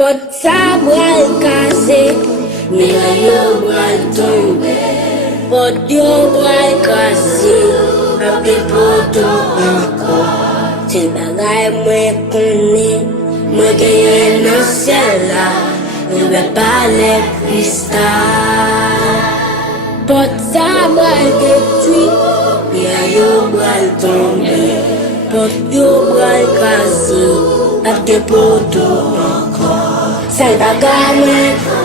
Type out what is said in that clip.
Pot sa bral kase, mira yo bral tombe. Pot yo bral kase, api poto anko. Sen bagay mwen konen, mwen genye nan sel la. Mwen ve pale krista. Pot sa bral detui, mira yo bral tombe. Pot yo bral kase, api poto anko. Sen bagay mwen konen,